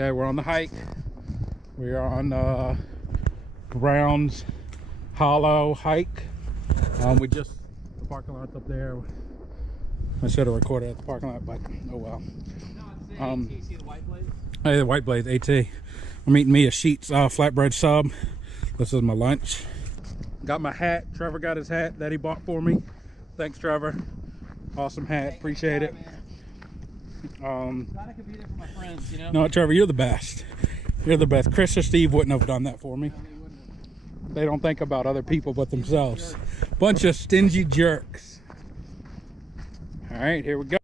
Okay, we're on the hike. We're on Brown's Hollow hike. We just, the parking lot's up there. I should have recorded at the parking lot, but oh well. You see the white blades? Hey, the white blades, AT. I'm eating me a Sheetz flatbread sub. This is my lunch. Got my hat. Trevor got his hat that he bought for me. Thanks, Trevor. Awesome hat. Appreciate it. Glad I could be there for my friends, you know? No, Trevor, you're the best. You're the best. Chris or Steve wouldn't have done that for me. They don't think about other people but themselves. Bunch of stingy jerks. All right, here we go.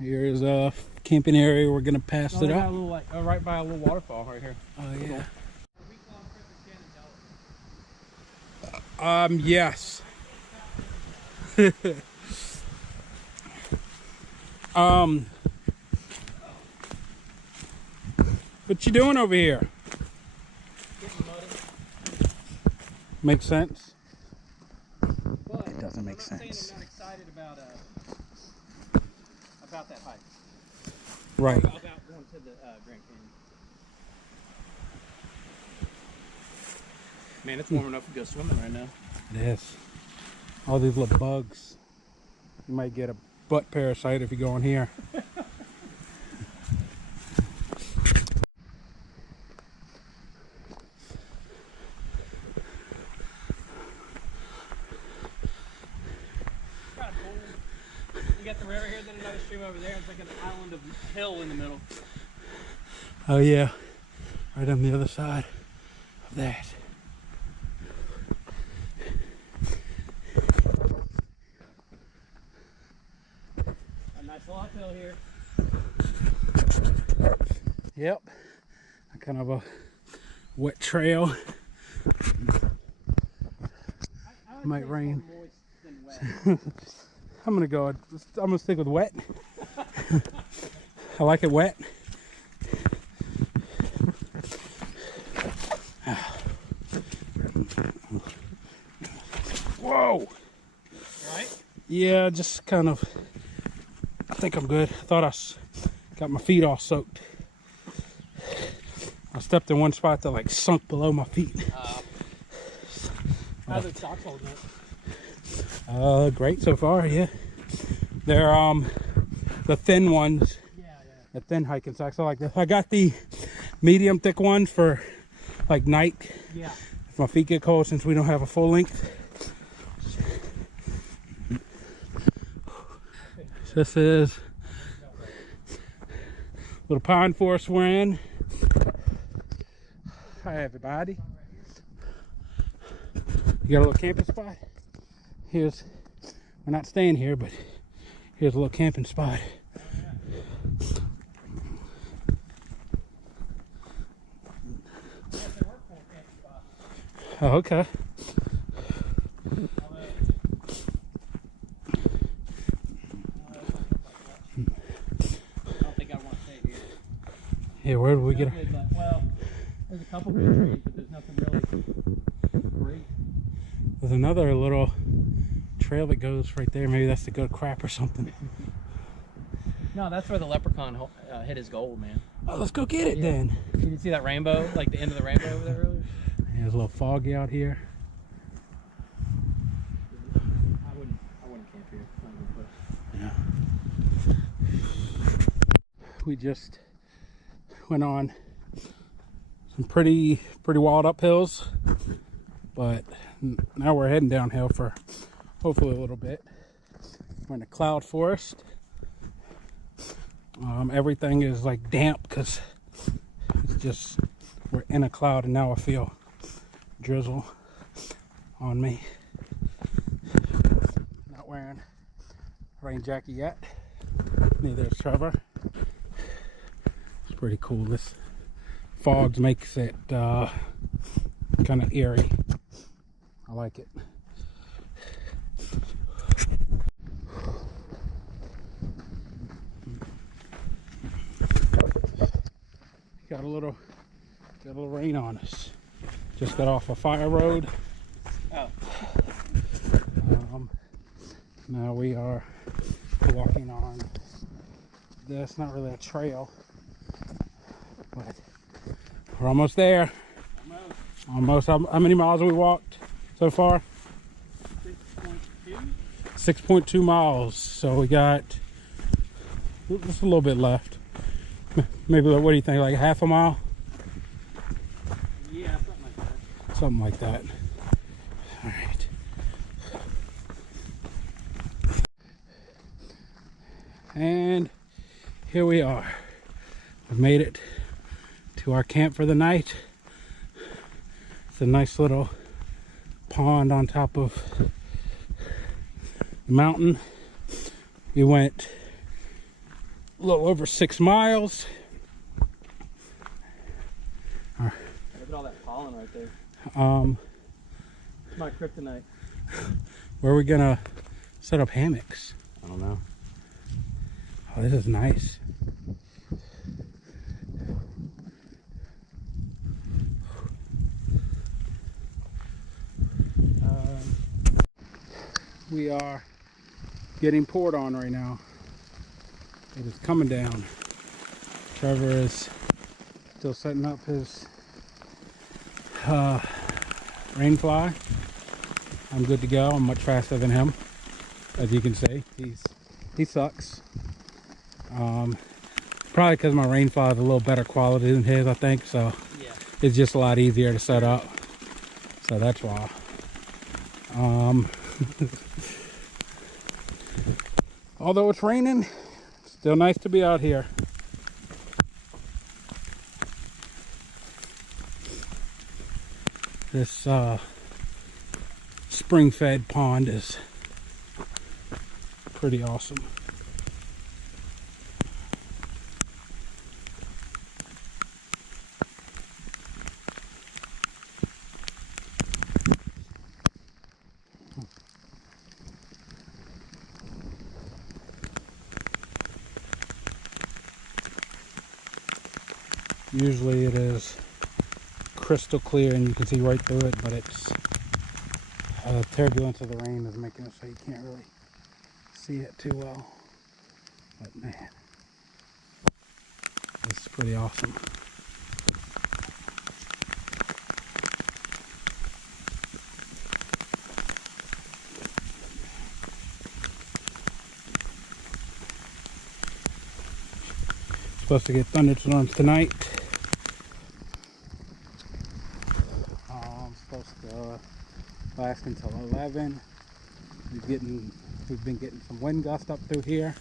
Here's a camping area. We're gonna pass it up. Right by a little waterfall right here. Oh yeah. Yes. What you doing over here? Getting muddy. Makes sense. But It doesn't make I'm not sense. saying I'm not excited about that hike. Right. About going to the Grand Canyon. Man, it's warm enough to go swimming right now. It is. All these little bugs. You might get a butt parasite if you go in here. You got the river here, then another stream over there. It's like an island of hill in the middle. Oh yeah. Right on the other side of that. A nice little uphill here. Yep. Kind of a wet trail. Might rain. Moist than wet. I'm gonna stick with wet. I like it wet. Whoa! Right? Yeah, just kind of. I think I'm good. I thought got my feet all soaked. I stepped in one spot that like sunk below my feet. How's the socks holding up? Great so far. Yeah, they're the thin ones. Yeah. The thin hiking socks. I like this. I got the medium thick ones for like night. Yeah. If my feet get cold, since we don't have a full length. This is little pine forest we're in. Hi everybody. You got a little camping spot? We're not staying here, but here's a little camping spot. Oh, okay. Yeah, where do we get it? Well, there's a couple big trees, but there's nothing really great. There's another little trail that goes right there. Maybe that's to go to crap or something. No, that's where the leprechaun hit his goal, man. Oh, let's go get it then. You didn't see that rainbow, like the end of the rainbow over there earlier? Yeah, it's a little foggy out here. I wouldn't camp here. Yeah. We just went on some pretty wild uphills, but now we're heading downhill for hopefully a little bit. We're in a cloud forest. Everything is like damp because it's just, we're in a cloud, and now I feel drizzle on me. Not wearing a rain jacket yet. Neither is Trevor. It's pretty cool. This fog makes it kind of eerie. I like it. Got a little rain on us. Just got off a fire road. Oh. Now we are walking on this. Not really a trail, but we're almost there. Almost. How many miles have we walked so far? 6.2. 6.2 miles. So we got just a little bit left. Maybe, what do you think, like half a mile? Yeah, something like that. Something like that. All right. And here we are. We've made it to our camp for the night. It's a nice little pond on top of the mountain. We went a little over 6 miles. Look at all that pollen right there. It's my kryptonite. Where are we gonna set up hammocks? I don't know. Oh, this is nice. We are getting poured on right now. It is coming down. Trevor is still setting up his rain fly. I'm good to go. I'm much faster than him, as you can see. He sucks. Probably because my rain fly is a little better quality than his, I think. So Yeah. it's just a lot easier to set up. So that's why. Although it's raining, it's still nice to be out here. This spring-fed pond is pretty awesome. Usually it is crystal clear and you can see right through it, but it's the turbulence of the rain is making it so you can't really see it too well. But man, this is pretty awesome. Supposed to get thunderstorms tonight. Supposed to last until 11. We've been getting some wind gusts up through here.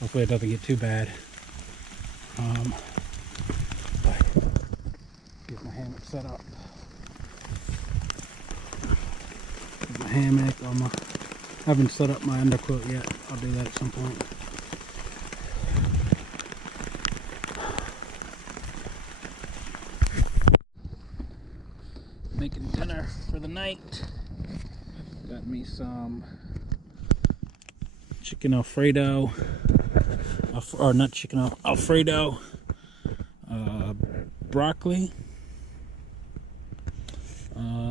Hopefully it doesn't get too bad. But get my hammock set up. Get my hammock. I haven't set up my underquilt yet. I'll do that at some point. Making dinner for the night. Got me some chicken Alfredo, or not chicken Alfredo, broccoli.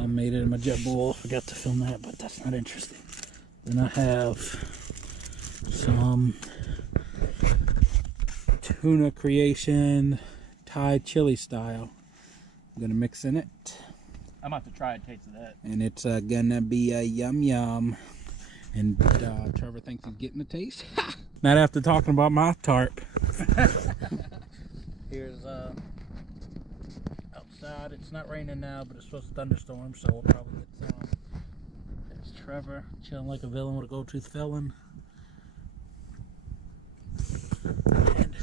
Made it in my jet bowl. Forgot to film that, but that's not interesting. Then I have some tuna creation Thai chili style. I'm gonna mix in it. I'm about to try a taste of that. And it's gonna be a yum yum. And Trevor thinks he's getting a taste. Not after talking about my tarp. Here's outside. It's not raining now, but it's supposed to thunderstorm, so we'll probably get some. There's Trevor chilling like a villain with a gold tooth felon. And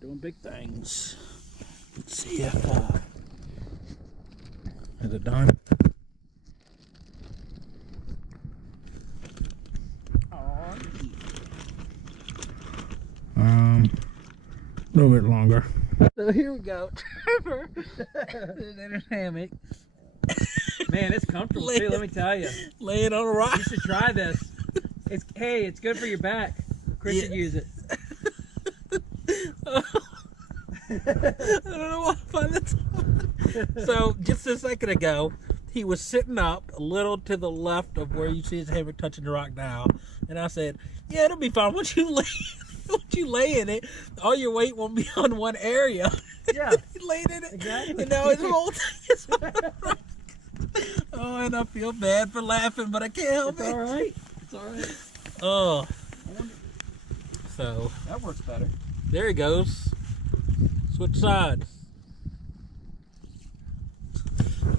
doing big things. Let's see if is it done? A little bit longer. So here we go, Trevor. In his hammock. Man, it's comfortable too. Let me tell you. Laying on a rock. You should try this. It's good for your back. Chris should use it. I don't know why I find that. So just a second ago, he was sitting up a little to the left of where you see his hammock touching the rock now, and I said, "Yeah, it'll be fine. Once you lay in it, all your weight won't be on one area." Yeah, he laid in it, exactly. and now his whole thing is on the rock. Oh, and I feel bad for laughing, but I can't help it. It's all right. It's all right. Oh, so That works better. there he goes. Switch sides.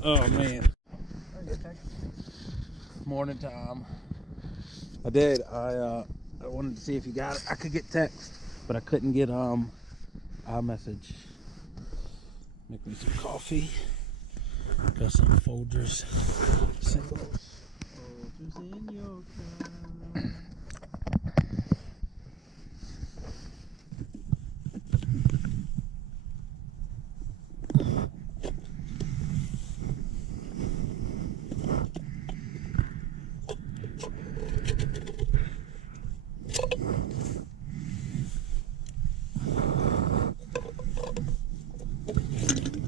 Oh man. Morning time. I did. I wanted to see if you got it. I could get text, but I couldn't get iMessage. Make me some coffee. Got some Folgers singles. Folgers in your cup.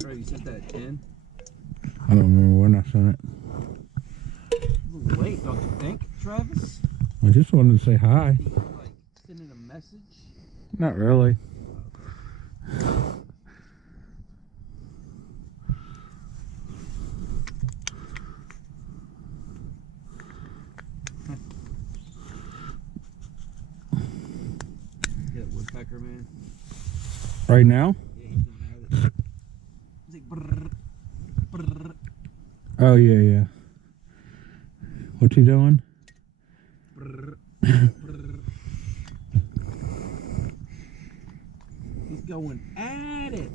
You sent that at 10? I don't remember when I sent it. A little late, don't you think, Travis? I just wanted to say hi. Like, sending a message? Not really. Get that woodpecker, man. Right now? Yeah, he's going at it. He's like, brrr, brrr, Oh yeah, yeah. What's he doing? brrr, brrr. He's going at it.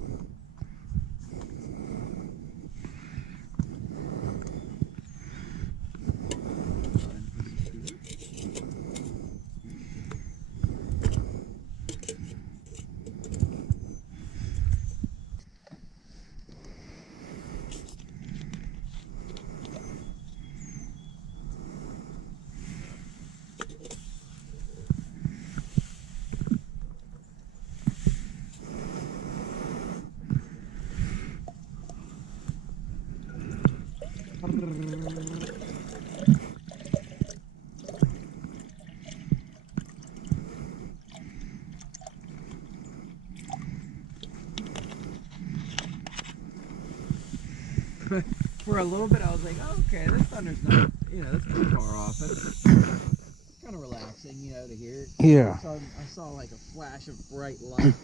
For a little bit, I was like, oh, okay, this thunder's not, that's too far off. It's kind of relaxing, to hear it. Yeah. So I saw like a flash of bright light,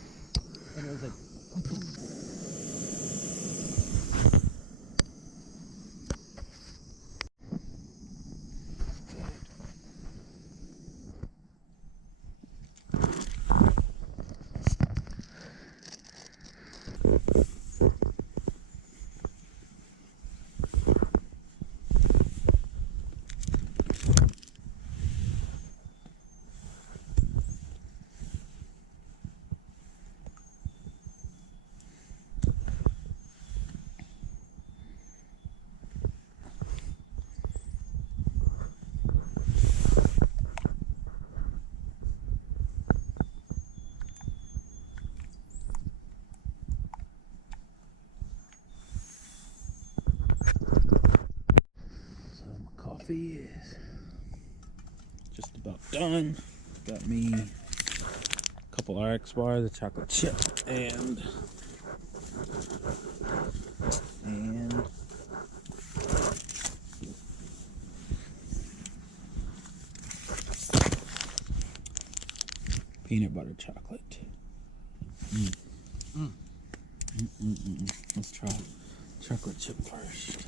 and it was like, Coffee is just about done. Got me a couple RX bars, a chocolate chip, and peanut butter chocolate. Let's try chocolate chip first.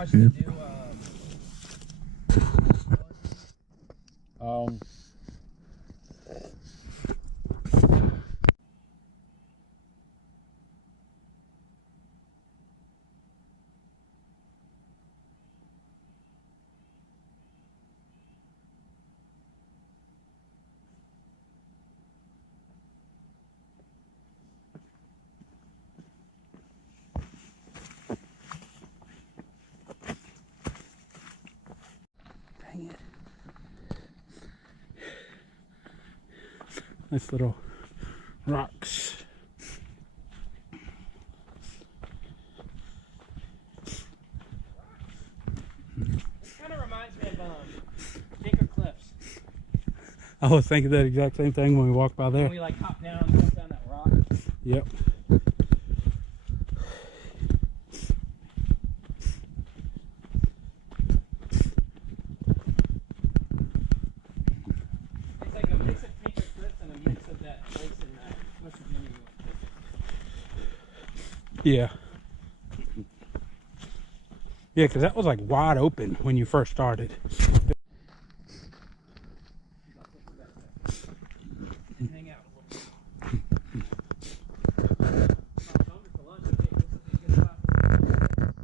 watch the new Dang it. Nice little rocks. This kind of reminds me of Tinker Cliffs. I was thinking that exact same thing when we walked by there. When we like hop down and jump down that rock. Yep. It's like a mix of Tinker Cliffs and a mix of that place in West Virginia. Yeah. Yeah, because that was like wide open when you first started. Hang out a little bit. I'm hungry for lunch. Okay, this would be a good spot.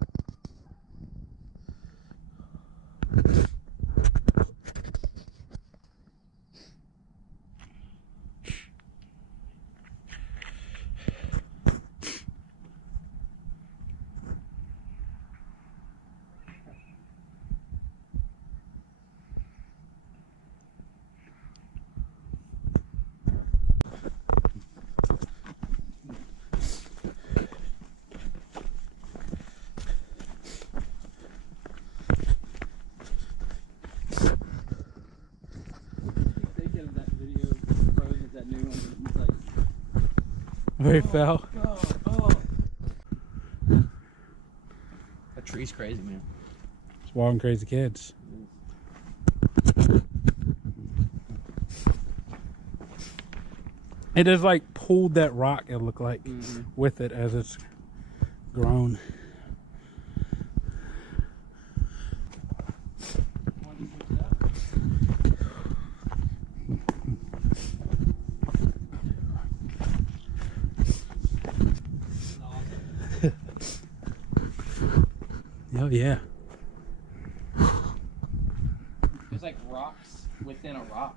Thinking of that video, Frozen, that new one. It's like, Where he fell. oh. That tree's crazy, man. It's Wild 'N Crazy Kids. It has like pulled that rock, it looked like, with it as it's grown. Oh yeah. There's like rocks within a rock.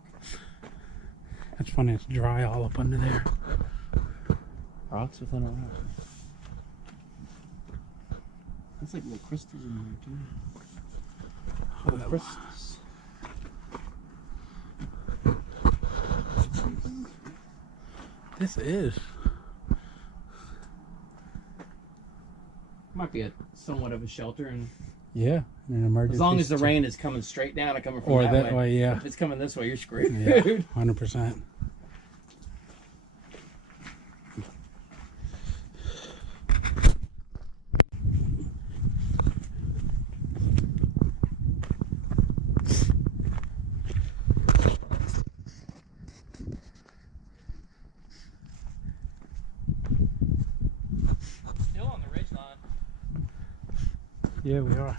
That's funny, it's dry all up under there. Rocks within a rock. That's like little crystals in there too. Little crystals. This is. Might be a somewhat of a shelter, and Yeah, an emergency. as long as the rain is coming straight down and coming from or that way. yeah. If it's coming this way, you're screwed. Yeah, 100%. Still on the ridge line. Yeah, we are.